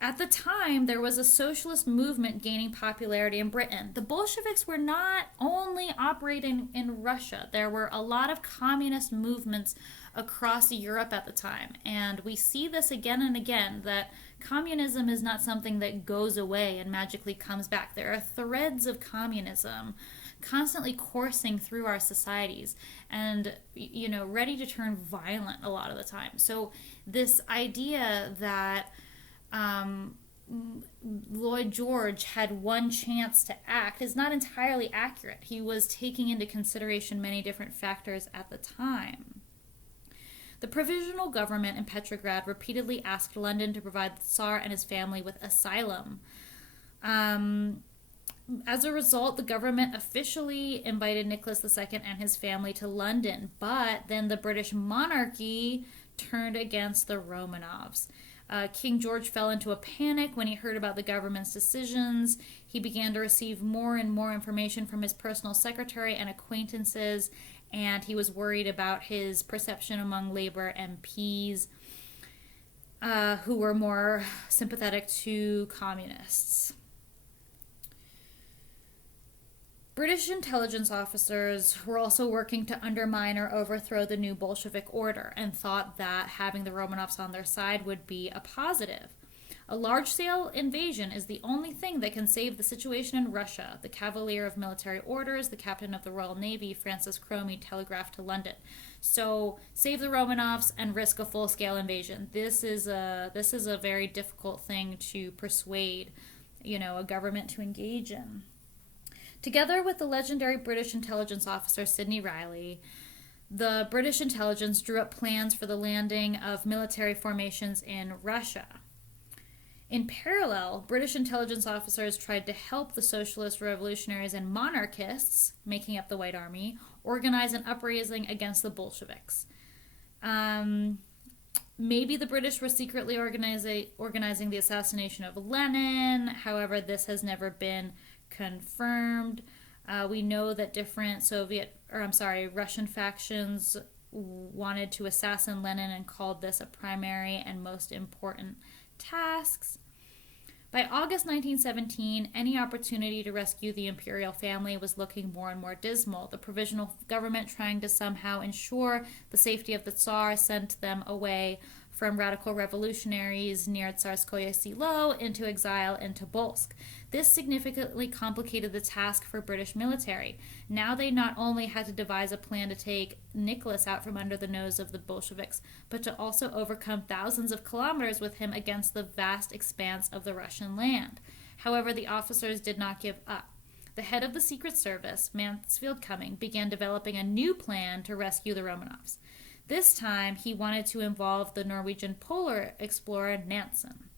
At the time, there was a socialist movement gaining popularity in Britain. The Bolsheviks were not only operating in Russia. There were a lot of communist movements across Europe at the time. And we see this again and again, that communism is not something that goes away and magically comes back. There are threads of communism constantly coursing through our societies and, ready to turn violent a lot of the time. So this idea that Lloyd George had one chance to act is not entirely accurate. He was taking into consideration many different factors at the time. The provisional government in Petrograd repeatedly asked London to provide the Tsar and his family with asylum. As a result, the government officially invited Nicholas II and his family to London, but then the British monarchy turned against the Romanovs. King George fell into a panic when he heard about the government's decisions. He began to receive more and more information from his personal secretary and acquaintances, and he was worried about his perception among Labour MPs who were more sympathetic to communists. British intelligence officers were also working to undermine or overthrow the new Bolshevik order and thought that having the Romanovs on their side would be a positive. A large-scale invasion is the only thing that can save the situation in Russia, the Cavalier of Military Orders, the captain of the Royal Navy, Francis Cromie, telegraphed to London. So save the Romanovs and risk a full-scale invasion. This is a very difficult thing to persuade, a government to engage in. Together with the legendary British intelligence officer Sidney Reilly, the British intelligence drew up plans for the landing of military formations in Russia. In parallel, British intelligence officers tried to help the socialist revolutionaries and monarchists, making up the White Army, organize an uprising against the Bolsheviks. Maybe the British were secretly organizing the assassination of Lenin. However, this has never been confirmed. We know that different Russian factions wanted to assassinate Lenin and called this a primary and most important tasks. By August 1917, any opportunity to rescue the imperial family was looking more and more dismal. The provisional government, trying to somehow ensure the safety of the Tsar, sent them away from radical revolutionaries near Tsarskoye Selo into exile in Tobolsk. This significantly complicated the task for British military. Now they not only had to devise a plan to take Nicholas out from under the nose of the Bolsheviks, but to also overcome thousands of kilometers with him against the vast expanse of the Russian land. However, the officers did not give up. The head of the Secret Service, Mansfield Cumming, began developing a new plan to rescue the Romanovs. This time, he wanted to involve the Norwegian polar explorer Nansen.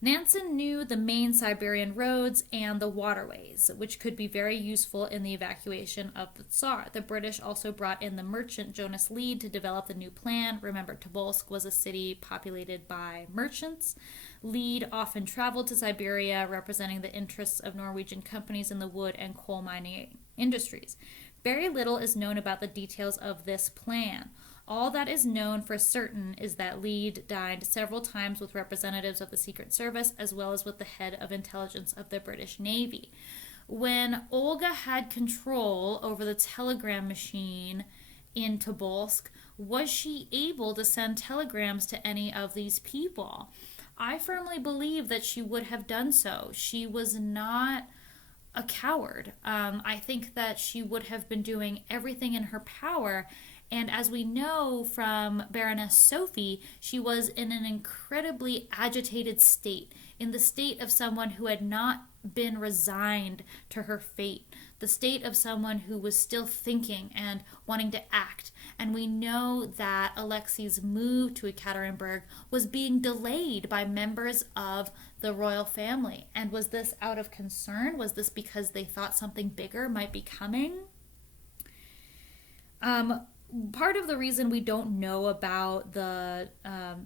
Nansen knew the main Siberian roads and the waterways, which could be very useful in the evacuation of the Tsar. The British also brought in the merchant Jonas Lied to develop the new plan. Remember, Tobolsk was a city populated by merchants. Lied often traveled to Siberia, representing the interests of Norwegian companies in the wood and coal mining industries. Very little is known about the details of this plan. All that is known for certain is that Lied dined several times with representatives of the Secret Service as well as with the head of intelligence of the British Navy. When Olga had control over the telegram machine in Tobolsk, was she able to send telegrams to any of these people? I firmly believe that she would have done so. She was not a coward. I think that she would have been doing everything in her power. And as we know from Baroness Sophie, she was in an incredibly agitated state, in the state of someone who had not been resigned to her fate, the state of someone who was still thinking and wanting to act. And we know that Alexei's move to Ekaterinburg was being delayed by members of the royal family. And was this out of concern? Was this because they thought something bigger might be coming? Part of the reason we don't know about the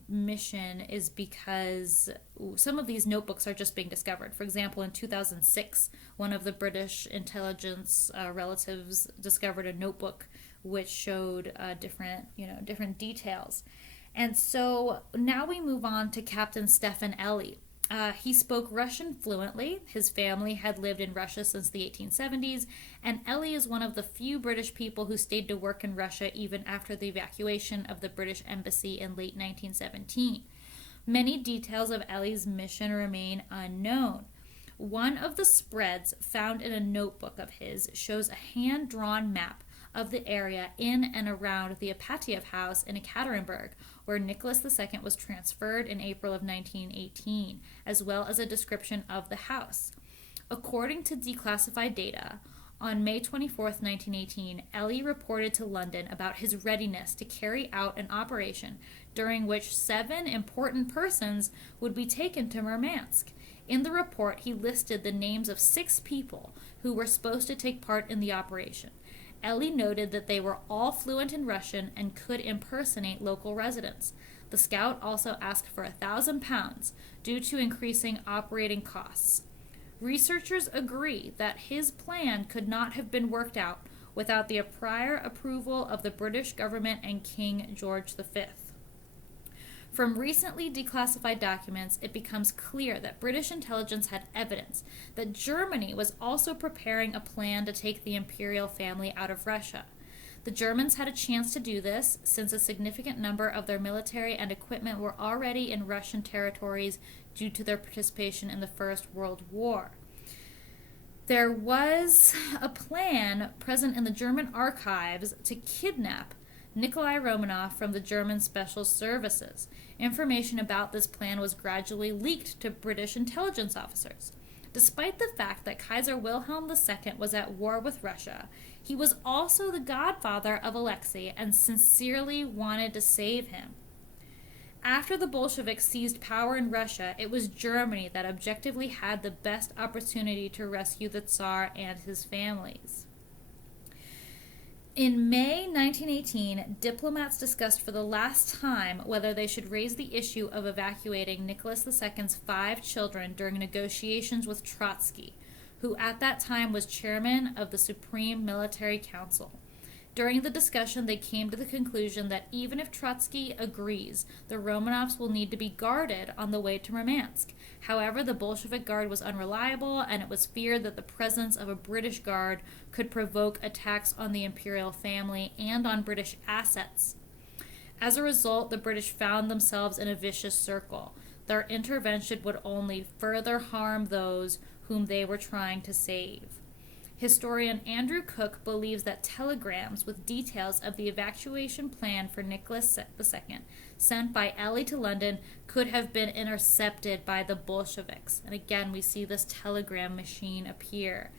mission is because some of these notebooks are just being discovered. For example, in 2006, one of the British intelligence relatives discovered a notebook which showed different details. And so now we move on to Captain Stefan Elli. He spoke Russian fluently. His family had lived in Russia since the 1870s, and Ellie is one of the few British people who stayed to work in Russia even after the evacuation of the British embassy in late 1917. Many details of Ellie's mission remain unknown. One of the spreads found in a notebook of his shows a hand-drawn map of the area in and around the Apatiev house in Ekaterinburg, where Nicholas II was transferred in April of 1918, as well as a description of the house. According to declassified data, on May 24, 1918, Ellie reported to London about his readiness to carry out an operation during which 7 important persons would be taken to Murmansk. In the report, he listed the names of 6 people who were supposed to take part in the operation. Ellie noted that they were all fluent in Russian and could impersonate local residents. The scout also asked for £1,000 due to increasing operating costs. Researchers agree that his plan could not have been worked out without the prior approval of the British government and King George V. From recently declassified documents, it becomes clear that British intelligence had evidence that Germany was also preparing a plan to take the imperial family out of Russia. The Germans had a chance to do this since a significant number of their military and equipment were already in Russian territories due to their participation in the First World War. There was a plan present in the German archives to kidnap Nikolai Romanov from the German Special Services. Information about this plan was gradually leaked to British intelligence officers. Despite the fact that Kaiser Wilhelm II was at war with Russia, he was also the godfather of Alexei and sincerely wanted to save him. After the Bolsheviks seized power in Russia, it was Germany that objectively had the best opportunity to rescue the Tsar and his families. In May 1918, diplomats discussed for the last time whether they should raise the issue of evacuating Nicholas II's 5 children during negotiations with Trotsky, who at that time was chairman of the Supreme Military Council. During the discussion, they came to the conclusion that even if Trotsky agrees, the Romanovs will need to be guarded on the way to Murmansk. However, the Bolshevik guard was unreliable, and it was feared that the presence of a British guard could provoke attacks on the imperial family and on British assets. As a result, the British found themselves in a vicious circle. Their intervention would only further harm those whom they were trying to save. Historian Andrew Cook believes that telegrams with details of the evacuation plan for Nicholas II sent by Ely to London could have been intercepted by the Bolsheviks. And again, we see this telegram machine appear.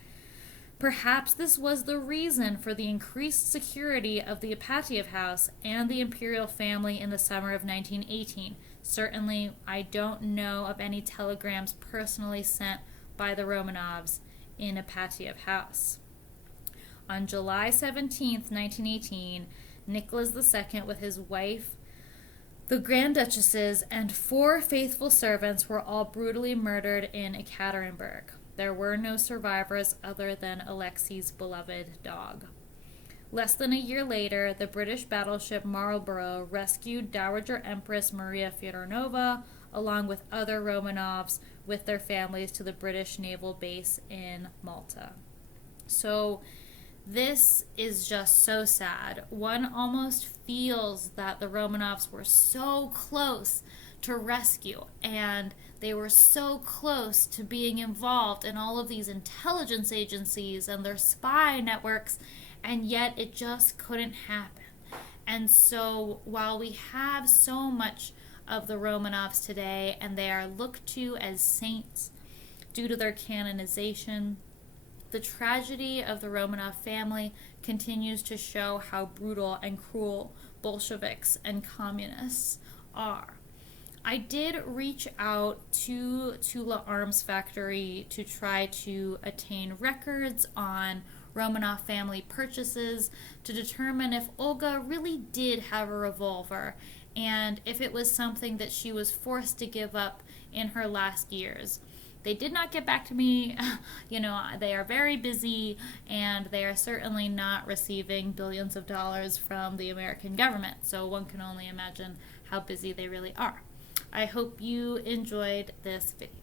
Perhaps this was the reason for the increased security of the Apatiev house and the imperial family in the summer of 1918. Certainly, I don't know of any telegrams personally sent by the Romanovs in Apatiev house. On July 17, 1918, Nicholas II with his wife, the Grand Duchesses, and 4 faithful servants were all brutally murdered in Ekaterinburg. There were no survivors other than Alexei's beloved dog. Less than a year later, the British battleship Marlborough rescued Dowager Empress Maria Fyodorovna along with other Romanovs with their families to the British naval base in Malta. So this is just so sad. One almost feels that the Romanovs were so close to rescue, and they were so close to being involved in all of these intelligence agencies and their spy networks, and yet it just couldn't happen. And so while we have so much of the Romanovs today, and they are looked to as saints due to their canonization, the tragedy of the Romanov family continues to show how brutal and cruel Bolsheviks and communists are. I did reach out to Tula Arms Factory to try to attain records on Romanov family purchases to determine if Olga really did have a revolver and if it was something that she was forced to give up in her last years. They did not get back to me. They are very busy, and they are certainly not receiving billions of dollars from the American government, so one can only imagine how busy they really are. I hope you enjoyed this video.